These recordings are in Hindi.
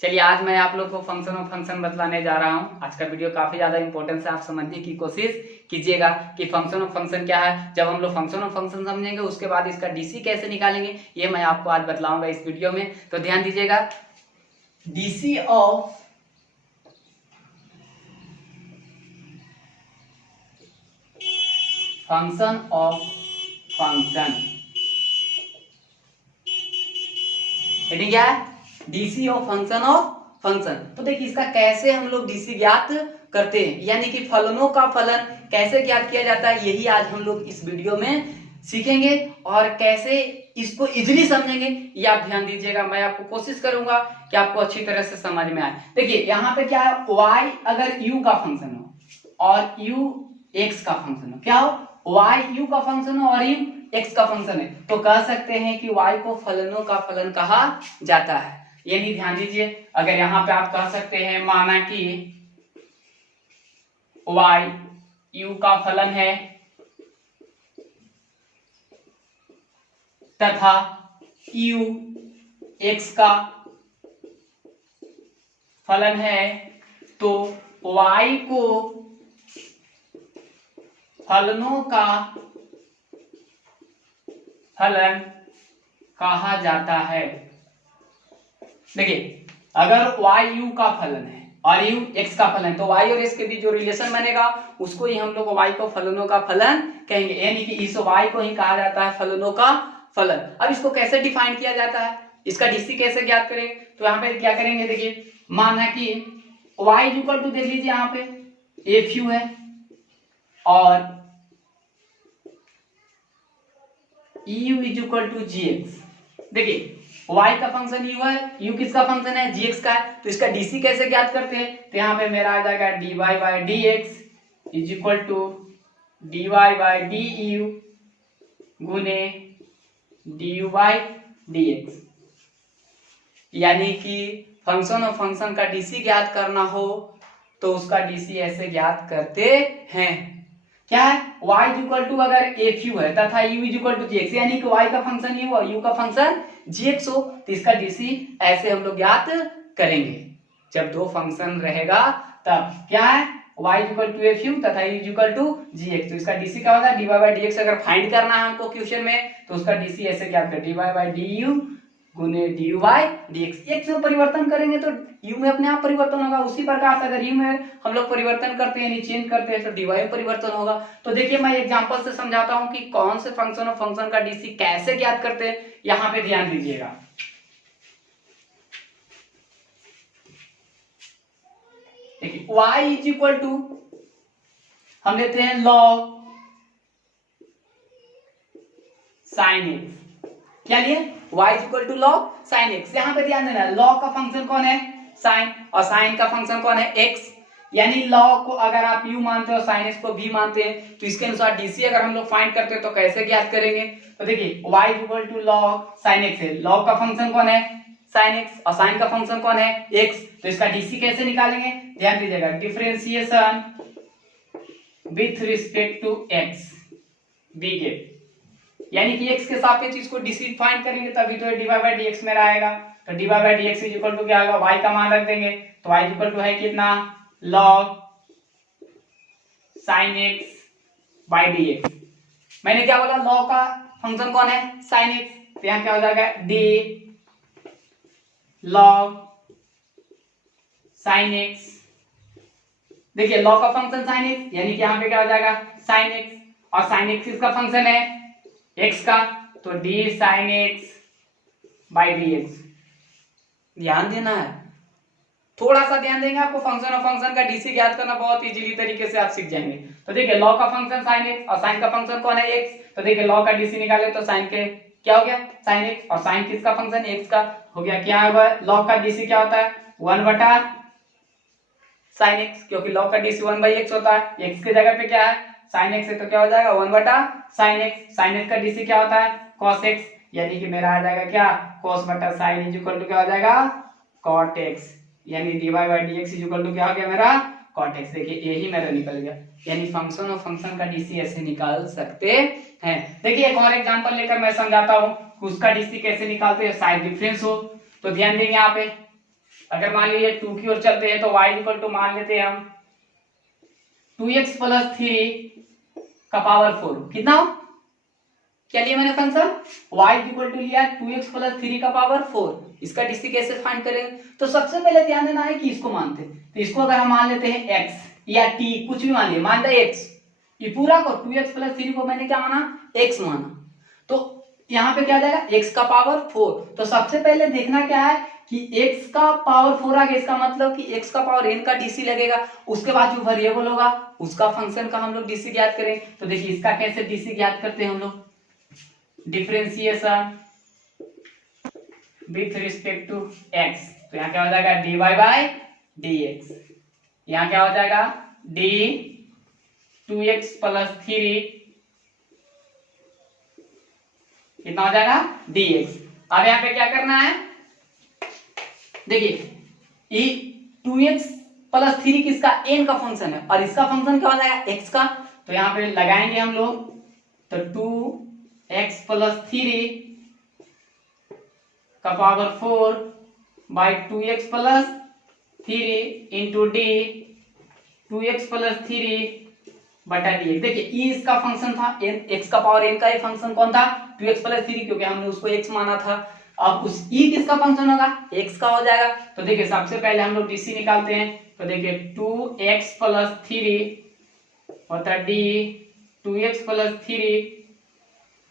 चलिए आज मैं आप लोग को फंक्शन ऑफ फंक्शन बतलाने जा रहा हूँ। आज का वीडियो काफी ज्यादा इंपॉर्टेंट है, आप समझने की कोशिश कीजिएगा कि फंक्शन ऑफ फंक्शन क्या है। जब हम लोग फंक्शन ऑफ फंक्शन समझेंगे उसके बाद इसका डीसी कैसे निकालेंगे ये मैं आपको आज बतलाऊंगा इस वीडियो में। तो ध्यान दीजिएगा, DC of function of function heading क्या है? DC of function of function. तो देखिए इसका कैसे हम लोग डीसी ज्ञात करते हैं, यानी कि फलनों का फलन कैसे ज्ञात किया जाता है, यही आज हम लोग इस वीडियो में सीखेंगे। और कैसे इसको इजीली समझेंगे ये आप ध्यान दीजिएगा। मैं आपको कोशिश करूंगा कि आपको अच्छी तरह से समझ में आए। देखिए यहाँ पे क्या है, y अगर u का फंक्शन हो और u x का फंक्शन हो, क्या हो, y u का फंक्शन हो और u x का फंक्शन है, तो कह सकते हैं कि y को फलनों का फलन कहा जाता है। यानी ध्यान दीजिए, अगर यहाँ पे आप कह सकते हैं माना कि y u का फलन है तथा u x का फलन है, तो y को फलनों का फलन कहा जाता है। देखिए अगर y u का फलन है और u x का फलन, तो y और x के बीच जो रिलेशन बनेगा उसको ही हम लोग y को फलनों का फलन कहेंगे। यानी कि इस y को ही कहा जाता है फलनों का फलन। अब इसको कैसे डिफाइन किया जाता है, इसका डीसी कैसे ज्ञात करेंगे, तो यहाँ पे क्या करेंगे, देखिए माना कि y इक्वल टू, देख लीजिए यहाँ पे एफ यू है और eu is equal to g x. देखिए y का फंक्शन u है, u किसका फंक्शन है, gx का है, तो इसका dc कैसे ज्ञात करते हैं, तो यहाँ पे मेरा आ जाएगा dy by dx is equal to dy by du गुने du बाई dx। यानी कि फंक्शन और फंक्शन का डीसी ज्ञात करना हो तो उसका डीसी ऐसे ज्ञात करते हैं। क्या है, y इक्वल टू अगर एफ यू है तथा u is equal to g x, यानी कि y का फंक्शन u और u का फंक्शन gx हो, तो इसका डीसी ऐसे हम लोग ज्ञात करेंगे। जब दो फंक्शन रहेगा तब क्या है, y equal to F u तथा u equal to g x, तो इसका डीसी क्या होगा, d y by d x. अगर फाइंड करना है हमको क्वेश्चन में तो उसका डीसी ऐसे ज्ञात कर d y by d u गुने d u by d x. X में परिवर्तन करेंगे तो u में अपने आप परिवर्तन होगा, उसी प्रकार से अगर u में हम लोग परिवर्तन करते हैं यानी चेंज करते हैं तो dy में परिवर्तन होगा। तो देखिए मैं एग्जांपल से समझाता हूं कि कौन से फंक्शन और फंक्शन का डीसी कैसे ज्ञात करते हैं, यहां पे ध्यान दीजिएगा। देखिए y इज इक्वल टू हम लेते हैं log sin x। क्या लिए, y is equal to log sin x। यहां पे ध्यान देना, log का फंक्शन कौन है, sin, और sin का फंक्शन कौन है, x। यानी log को अगर आप u मानते हो sin x को v मानते हैं, तो इसके अनुसार डीसी अगर हम लोग फाइंड करते हैं तो कैसे ज्ञात करेंगे, तो देखिए y is equal to log sin x है, log का फंक्शन कौन है sin x और sin का फंक्शन कौन है x, तो इसका डीसी कैसे निकालेंगे, ध्यान दीजिएगा, differentiation with respect to x b गेट। यानी कि x के सापेक्ष इसको डीसी फाइंड करेंगे तभी तो dy बाई dx मेरा आएगा। तो dy by dx is equal to क्या होगा, y का मान रख देंगे, तो y इक्वल टू है कितना, log sin x by dx। मैंने क्या बोला, log का फंक्शन कौन है sin x, तो यहाँ क्या हो जाएगा d log sin x। देखिए log का फंक्शन sin x यानी कि यहाँ पे क्या हो जाएगा sin x, और sin x इसका फंक्शन है x का, तो d sin x by dx। ध्यान देना है, थोड़ा सा ध्यान देंगे, आपको फंक्शन और फंक्शन का डीसी ज्ञात करना बहुत इजीली तरीके से आप सीख जाएंगे। तो देखिए log का फंक्शन sin x और sin का फंक्शन कौन है x, तो देखिए log का डीसी निकाले तो sin के क्या हो गया sin x, और sin किसका फंक्शन x का हो गया, क्या होगा log का डीसी क्या होता है 1 बटा sin x, क्योंकि log का डीसी 1 बाई x होता है, x के जगह पे क्या है sin x है तो क्या हो जाएगा 1 बटा sin x। sin x का डीसी क्या होता है cos x, यानी कि मेरा आ जाएगा क्या cos बटा sin इज इक्वल टू क्या हो जाएगा cot x, यानी dy by dx is equal to क्या हो गया मेरा cot x। देखिए यही मेरा निकल गया, यानी फंक्शन और फंक्शन का डीसी ऐसे निकाल सकते हैं। देखिए एक और एग्जांपल लेकर मैं समझाता हूं उसका डीसी कैसे निकालते हैं, साइड डिफरेंस हो, तो ध्यान देंगे यहाँ पे अगर मान लीजिए 2 की ओर चलते हैं तो y इक्वल टू मान लेते हैं हम 2x प्लस 3 का पावर 4। कितना क्या लिया मैंने फंक्शन, y इक्वल टू लिया 2x प्लस 3 का पावर 4। इसका डीसी कैसे फाइंड करेंगे, तो सबसे पहले ध्यान देना है कि इसको मानते हैं, तो इसको अगर हम मान लेते हैं x या t कुछ भी मान लिया, मान लिया x, ये पूरा को 2x प्लस 3 को मैंने क्या माना, x माना, तो यहाँ पे क्या आ जाएगा x का पावर 4। तो सबसे पहले देखना क्या है कि x का पावर 4 आ गया, इसका मतलब कि x का पावर n का डीसी लगेगा। उसके बाद जो वेरिएबल होगा उसका फंक्शन का हम लोग डीसी ज्ञात करें। तो देखिए इसका कैसे डीसी ज्ञात करते हैं हम लोग, differentiation with respect to x, तो यहाँ क्या हो जाएगा dy बाय dx, यहाँ क्या हो जाएगा d 2x प्लस 3 कितना हो जाएगा dx। अब यहाँ पे क्या करना है, देखिए ये 2x प्लस 3 किसका, n का फंक्शन है, और इसका फंक्शन क्या हो जाएगा x का, तो यहाँ पे लगाएंगे हम लोग, तो 2x प्लस 3 का power 4 by 2x plus 3 into D 2x plus 3 बटा dx। देखिए ई इसका फंक्शन था, x का पावर n का ये फंक्शन कौन था, 2x प्लस 3, क्योंकि हमने उसको x माना था। अब उस ई किसका फंक्शन होगा, x का हो जाएगा। तो देखिए सबसे पहले हम लोग डीसी निकालते हैं, तो देखिए 2x प्लस 3 होता है डी 2x प्लस 3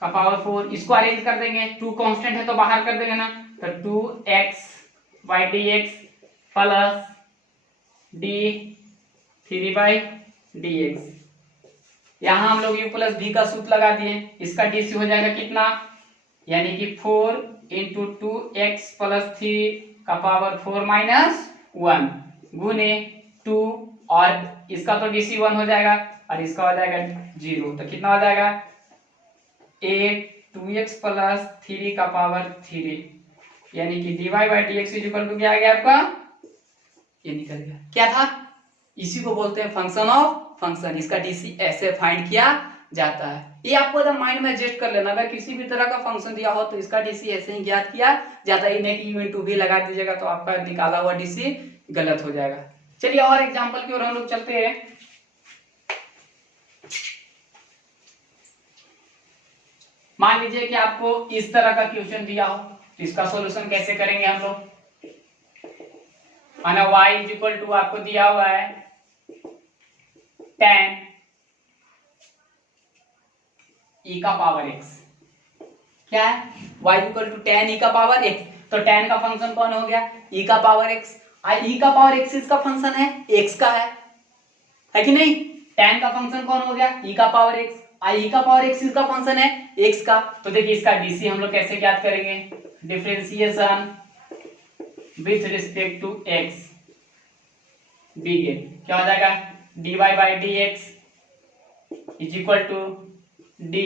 का पावर 4, इसको अरेंज कर देंगे, 2 कांस्टेंट है तो बाहर कर देंगे ना, तो 2x by dx plus d 3 by dx। यहां हम लोग u प्लस v का सूत्र लगा दिए, इसका डीसी हो जाएगा कितना, यानी कि 4 इंटू 2x प्लस 3 का पावर 4 माइनस 1 गुने 2, और इसका तो डीसी 1 हो जाएगा और इसका हो जाएगा 0, तो कितना हो जाएगा 2x प्लस 3 का पावर 3, यानी कि dy by dx equal to क्या आ गया आपका, ये निकल गया। क्या था, इसी को बोलते हैं फंक्शन ऑफ फंक्शन, इसका डीसी ऐसे फाइंड किया जाता है। ये आपको एकदम माइंड में एडजस्ट कर लेना, अगर किसी भी तरह का फंक्शन दिया हो तो इसका डीसी ऐसे ही ज्ञात किया जाता है, नहीं कि u इंटू v लगा दीजिएगा तो आपका निकाला हुआ डीसी गलत हो जाएगा। चलिए और एग्जांपल की ओर हम लोग चलते हैं। मान लीजिए कि आपको इस तरह का क्वेश्चन दिया हो, तो इसका सॉल्यूशन कैसे करेंगे हम लोग, माना y इक्वल टू आपको दिया हुआ है tan e का पावर x, क्या है y equal to tan e का पावर x, तो tan का फंक्शन कौन हो गया e का पावर x, e का पावर x इसका फंक्शन है, x का है कि नहीं, tan का फंक्शन कौन हो गया e का पावर x, e का पावर x इसका फंक्शन है x का। तो देखिए इसका डीसी हम लोग कैसे ज्ञात करेंगे, differentiation with respect to x, क्या हो जाएगा dy by dx is equal to d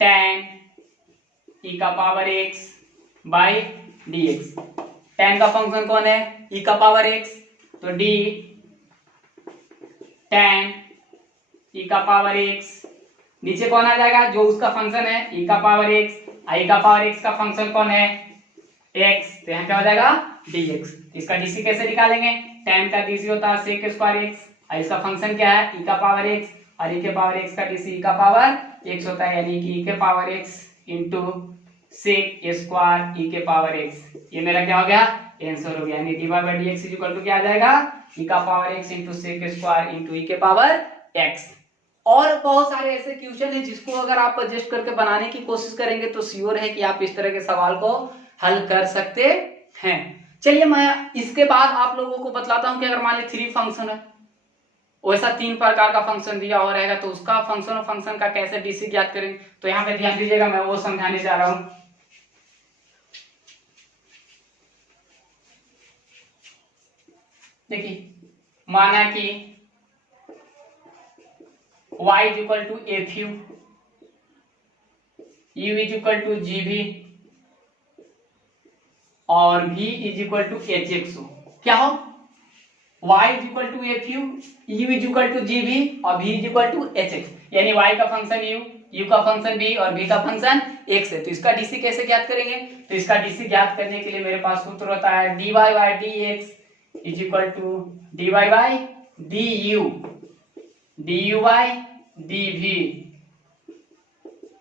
tan e का power x by dx। tan का फंक्शन कौन है e का पावर x, तो d tan e का पावर x, नीचे कौन आ जाएगा जो उसका फंक्शन है e का पावर x, e का पावर x का फंक्शन कौन है x, तो यहाँ क्या हो जाएगा dx। इसका डीसी कैसे निकालेंगे, tan का डीसी होता है sec स्क्वायर x, और इसका फंक्शन क्या है e का पावर x, और e के पावर x का डीसी e का पावर x होता है, यानी कि e के power x into sec square e के पावर x। ये मेरा क्या हो गया आंसर हो गया, यानी dy by dx equal to क्या आ जाएगा e का power x into sec square into e के पावर x। और बहुत सारे ऐसे क्वेश्चन हैं जिसको अगर आप एडजस्ट करके बनाने की कोशिश करेंगे तो श्योर है कि आप इस तरह के सवाल को हल कर सकते हैं। चलिए मैं इसके बाद आप लोगों को बतलाता हूं कि अगर मान लीजिए 3 फंक्शन है, वैसा 3 प्रकार का फंक्शन दिया हो रहेगा तो उसका फंक्शन और फंक्शन का कैसे डीसी ज्ञात करेंगे, तो यहाँ पे ध्यान दीजिएगा, मैं वो समझाने जा रहा हूं। देखिए माना कि y is equal to F U, u is equal to G V और v is equal to H X हो। क्या हो y is equal to F U, u is equal to G V और v is equal to H X, यानी y का फंक्शन u, u का फंक्शन b और b का फंक्शन x है, तो इसका डीसी कैसे ज्ञात करेंगे? तो इसका डीसी ज्ञात करने के लिए मेरे पास सूत्र होता है dy by dx is equal to dy by du by dv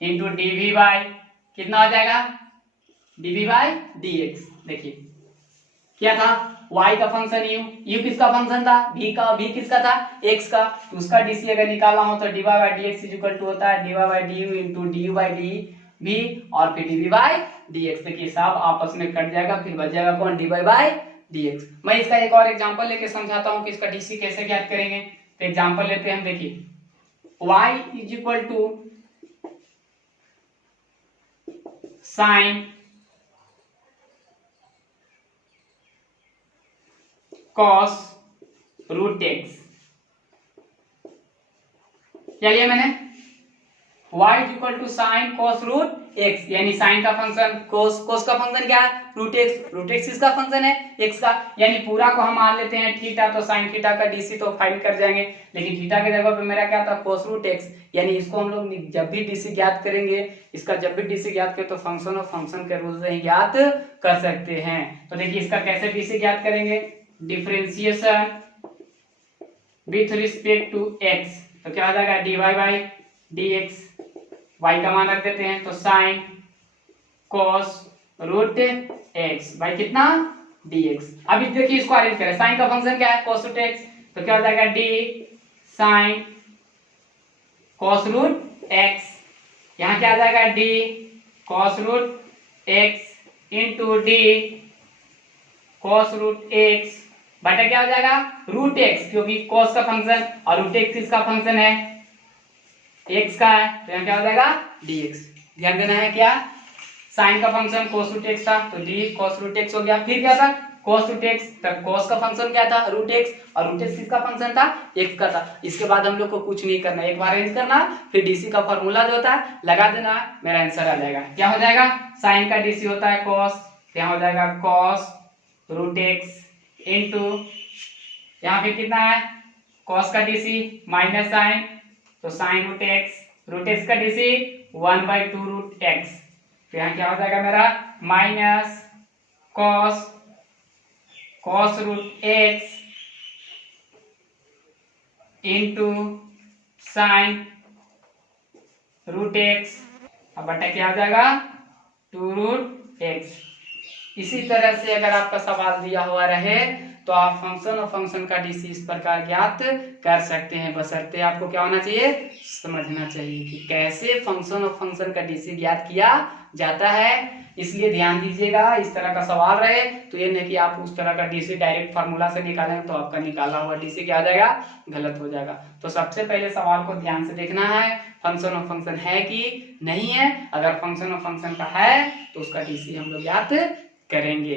into dv by कितना हो जाएगा dv बाय dx। देखिए क्या था, y का फंक्शन u किसका फंक्शन था, v किसका था, x का, तो उसका डीसी अगर निकालना हो तो dy by dx is equal to होता है dy by du into du by dv और फिर dv बाय dx। देखिए सब आपस में कट जाएगा, फिर बच जाएगा कौन, dy बाय dx। मैं इसका एक और एग्जांपल लेके समझाता हूँ कि इसका डीसी कैसे ज्ञात करेंगे। तो एग्जांपल लेते हैं हम, देखिए y is equal to sine cos root X. क्या लिया मैंने, y is equal to sine cos root X, यानी साइन का फंक्शन कोस का फंक्शन क्या है, रूट एक्स किसका फंक्शन है, x का, यानी पूरा को हम मान लेते हैं थीटा, तो साइन थीटा का डीसी तो फाइंड कर जाएंगे, लेकिन थीटा के जगह पे मेरा क्या था, कोस रूट एक्स, यानी इसको हम लोग जब भी डीसी ज्ञात करेंगे, इसका जब भी डीसी ज्ञात करें तो फंक्शन और फंक्शन के रूल से ही ज्ञात कर सकते हैं। तो देखिए इसका कैसे डीसी ज्ञात करेंगे, differentiation with respect to x, तो क्या हो जाएगा dy बाय dx, y का मान रख देते हैं तो sine cos root x by कितना dx। अभी देखिए इसको अरेंज करें, साइन का फंक्शन क्या है cos रूट x, तो क्या हो जाएगा d sine cos root x, यहाँ क्या आ जाएगा d cos root x into d cos root x बटा क्या हो जाएगा रूट x, क्योंकि cos का फंक्शन और रूट x किसका फंक्शन है, x का है, तो यहाँ क्या हो जाएगा dx। ध्यान देना है क्या, साइन का फंक्शन cos रूट x था तो d cos रूट x हो गया, फिर क्या था cos रूट x, तब cos का फंक्शन क्या था रूट x और रूट x किसका फंक्शन था x का था। इसके बाद हम लोग को कुछ नहीं करना, एक बार अरेंज करना, फिर डीसी का फॉर्मूला जो होता है लगा देना, मेरा आंसर आ जाएगा। क्या हो जाएगा, साइन का डीसी होता है cos, यहाँ हो जाएगा cos रूट x इंटू यहाँ पे कितना है cos का डीसी माइनस साइन, तो साइन रूट x का डीसी 1/2 रूट x, तो यहाँ क्या हो जाएगा मेरा minus cos root x into sine root x, अब बटा क्या हो जाएगा 2 रूट x। इसी तरह से अगर आपका सवाल दिया हुआ रहे तो आप फंक्शन और फंक्शन का डीसी इस प्रकार ज्ञात कर सकते हैं, बशर्ते आपको क्या होना चाहिए, समझना चाहिए कि कैसे फंक्शन और फंक्शन का डीसी ज्ञात किया जाता है। इसलिए ध्यान दीजिएगा, इस तरह का सवाल रहे तो ये नहीं कि आप उस तरह का डीसी डायरेक्ट फार्मूला से निकालेंगे तो आपका निकाला हुआ डीसी क्या हो जाएगा, गलत हो जाएगा। तो सबसे पहले सवाल को ध्यान से देखना है, फंक्शन और फंक्शन है कि नहीं है, अगर फंक्शन और फंक्शन का है तो उसका डीसी हम लोग ज्ञात करेंगे।